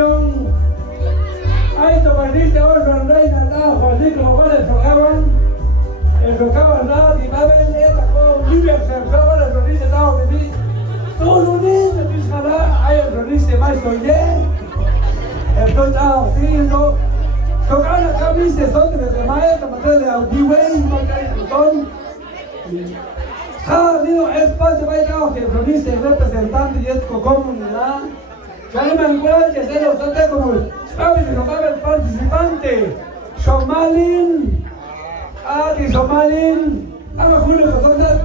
ovación. Ahí tu perdiste ahora, reina, estaba Juanico, como le tocaban. El tocaban nada, y va a ver, esta con Lidia, se enfraba, le sonriste, estaba que sí. Todo un niño, tú sabes, ahí el sonriste más coide. Esto estaba haciendo. Tocaban la camisa, son de los demás, esta materia de Audiway, no hay son. Cada día espacio va a ir que el sonriste, el representante y es comunidad. Que ahí me encuentro que se los trate como el participante. Somalin. Adi Somalin. Ama Julio Cosotas.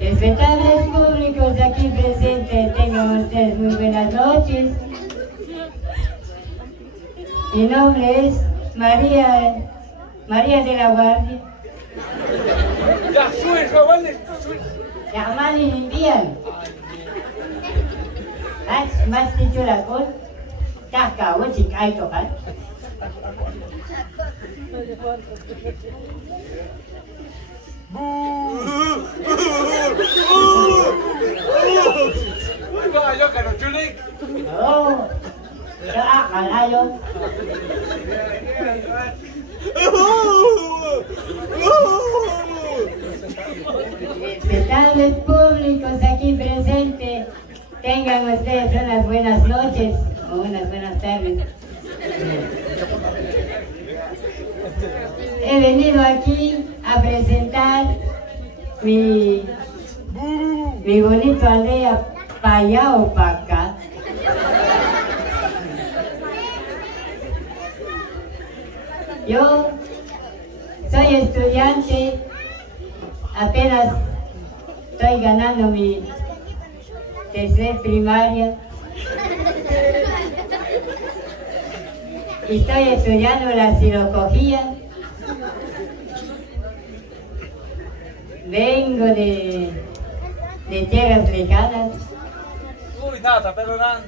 Respetables públicos aquí presentes, tengan ustedes muy buenas noches. Mi nombre es María de la Guardia. Ya, sube, La Mali Limpian. Mas titular pun tak kau cik ai tu kan. Ayo kan culik. Oh, tak akan ayo. Respetables públicos aquí presentes, tengan ustedes unas buenas noches o unas buenas tardes. He venido aquí a presentar mi bonito aldea pa' allá o pa' acá. Yo soy estudiante, apenas estoy ganando mi tercer primaria y estoy estudiando la psicología. Vengo de tierras lejanas. Uy, nada, pero nada.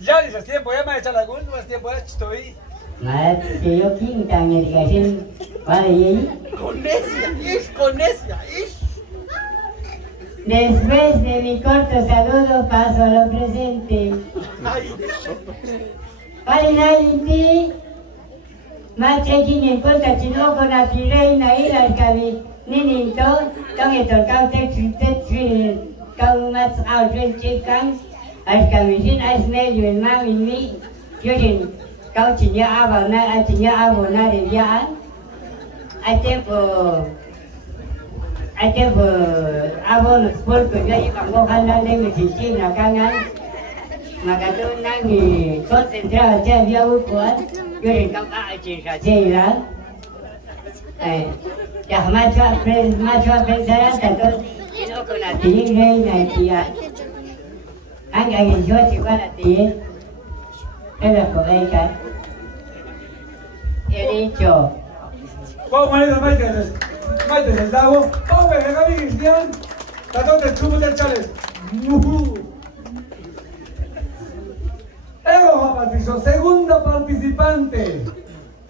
Ya dices tiempo, ya me ha echado la culpa, es tiempo, ya estoy. Mas que yo quinta en educación, ¿vale? ¿Y ahí? Con necia, ish. Después de mi corto saludo paso a lo presente. Vale, Naiti, más chequín en cuenta chino con la reina y la cabi, ninito, tongue tocao textil, cao más out chicans, al camisin as medio en mami mi, yo sin cao chinya abona de viajar, hay tiempo abonos porque yo iba a mojar de mi piscina canal. Magatun nang concentrado ya dia ukuan, yo rin kau aje saja ya macho pensar tanto no con la tía yo si con la tía era correcta he dicho ¿Cómo ha ido Maite del Dago? ¡Oh, me regalé Cristian! ¡Tatón de chupo del chales! Segundo participante.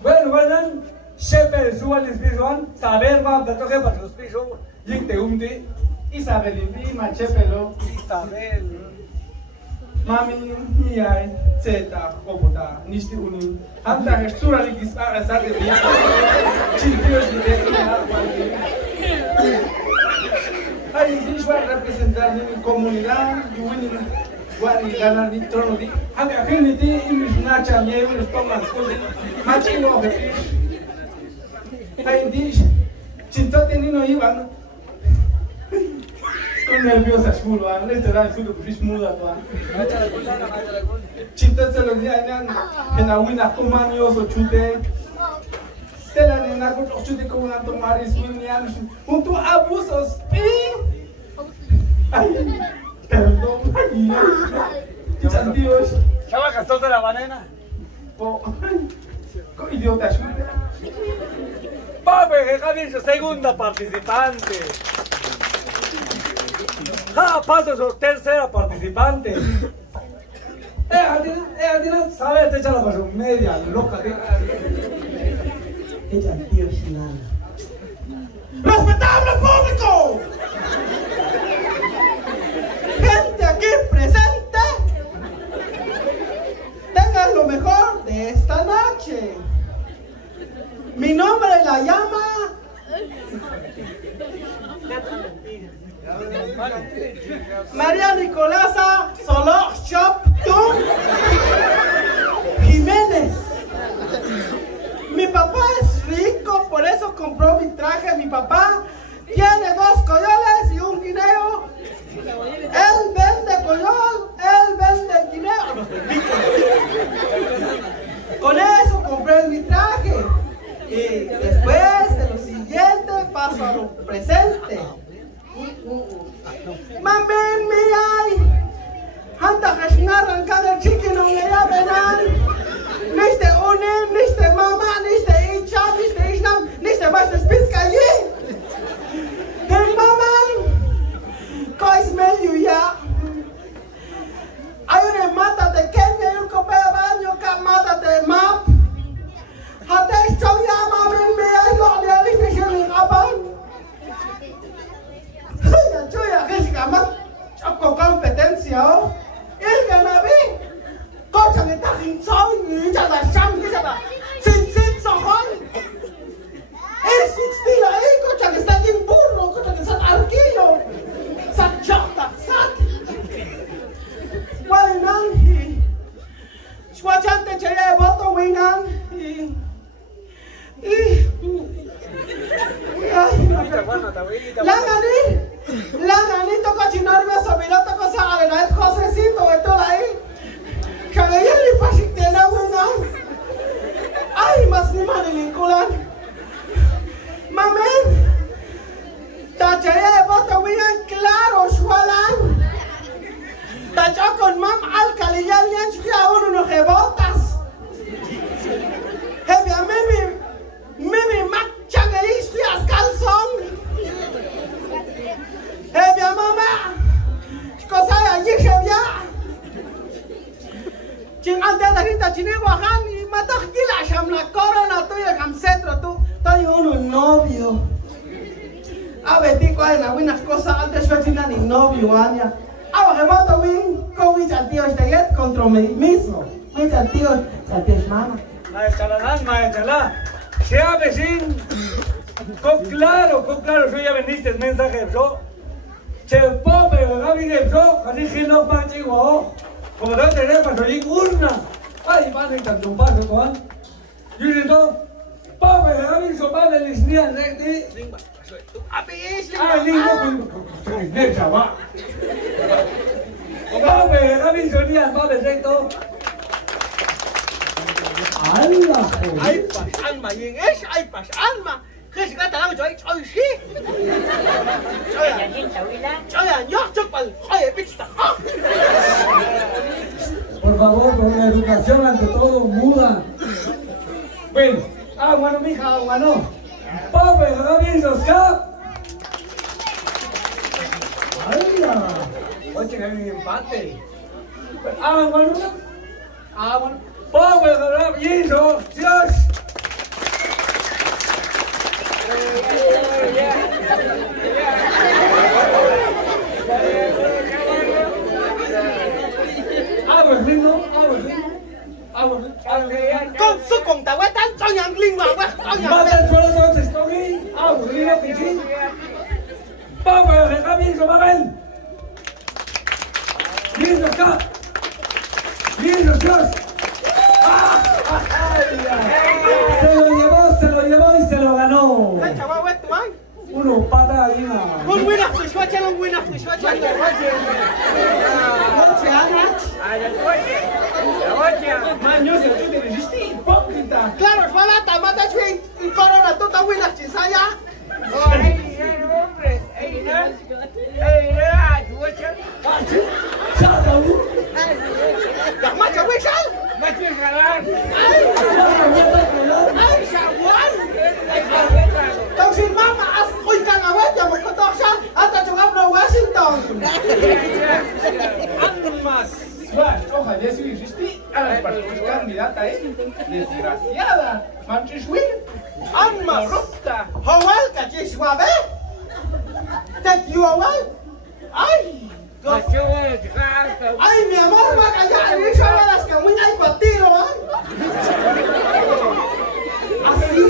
Bueno, Shepel suba el espíritu, saber va a tocar para los pisos, y te hunde. Isabel y Machepelo. Isabel. Mami, mia, zeta, oboda, nisti uni. Anda gestura li dispara sa de bien. Childios de vida. Ay, dis voy a representar mi comunidad, y Wani ganar ni trono di. Anga kini di imish nacha mieru los tomas con machingo de. Ay, dis chintote ni no iban. Estoy nerviosa, chulo, literal, chulo, pues muda, Chintote se lo di en la wina comanioso chute. Se la nena con chute como una tomaris winian. Junto a abusos, ay. Perdón, ay, Dios. ¿Estaba castor de la banana? Oh, idiota, Pape, Javier, su segunda participante. Paso su tercera participante. Atina, ¿sabes? Te echa la pasión media, loca. Echa Dios nada. ¡Respetable público! Gente aquí presente, tengan lo mejor de esta noche. Mi nombre la llama María Nicolasa Solor Shop Jiménez. Mi papá es rico, por eso compró mi traje. Mi papá tiene 2 coyoles y un guineo. Él vende coyol, él vende guineo. Con eso compré mi traje. Y después de lo siguiente paso a lo presente. Mami, mía, hanta gesnar arrancado chicken no me da venan. Niste une, niste mama, niste icha, niste isnam, niste más de spiska allí. Del mamá. Langanito cochinar me sobirata cosa alena es Josecito esto ahí. Kagayali pasik tena wena. Ay mas ni manilikulan. Mamen. Ta chaya bota wian claro swalan. Ta chokon mam alcaliyal yan chkia uno no rebotas. Hebia mimi mak chagalis fias calzón. Hebia mama. Cosa allí hebia. Ching ante darita chine wahan y matak kila sham la corona tuya cam centro tu. Estoy uno novio. A Betty cuál es unas cosas antes yo tenía ni novio aña. Ahora remoto win con mi tío este contra mí mismo. Mi tío es mama. Maestra, sea vecino, con claro, soy ya veniste el mensaje, yo, che pobre, Gaby, yo, así que no manches, como no tenemos, soy urna, ay, van a tanto un paso, Juan, yo digo, pobre, Gaby, so padre, les nian, ay, niño, chaval, pobre, Gaby, so nian, padre, recto. Ay, pas alma, y en es, ay, pas alma. ¿Qué se trata de hoy? Hoy sí. Por favor, con la educación ante todo, muda. Bueno, agua no, mija, agua no. Pobre, Gaby, Oscar. ¡Hala! Oye, que hay un empate. Agua no. Agua no. Pobre, Gaby, Dios. Con su conta, güey, tan soñan lingua, güey, soñan. Mata solo dos estoy. Aburrido, pichín. Pobre, Gaby, Gaby. Listo, acá. Listo, Dios. Se lo llevó y se lo ganó. Uno pata ahí nada más. Un buena friswacha, un buena friswacha. Claro, falata, mata chwin y corona tota buena chisaya. Ya macha wixal. Ay, shawan. Tausin mama as uy kangawet ya mo kotoksha ata chungap no Washington. Almas. Ojalá si existí a la candidata desgraciada. Manchishwin. Alma rupta. Howal kachishwabe. Tet you awal. Ay. Ay, mi amor, va a callar, y yo las que muy hay patiro, Así.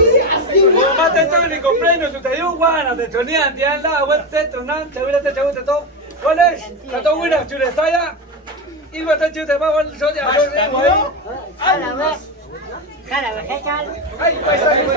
No mate esto ni comprendo, tú te dio guana, te chonían, te han dado, web centro, nan, te hubiera te chabute todo. ¿Cuál es? La todo buena, chulesaya. Y va a estar chute, va a volver, yo ya, Ay, pues ay,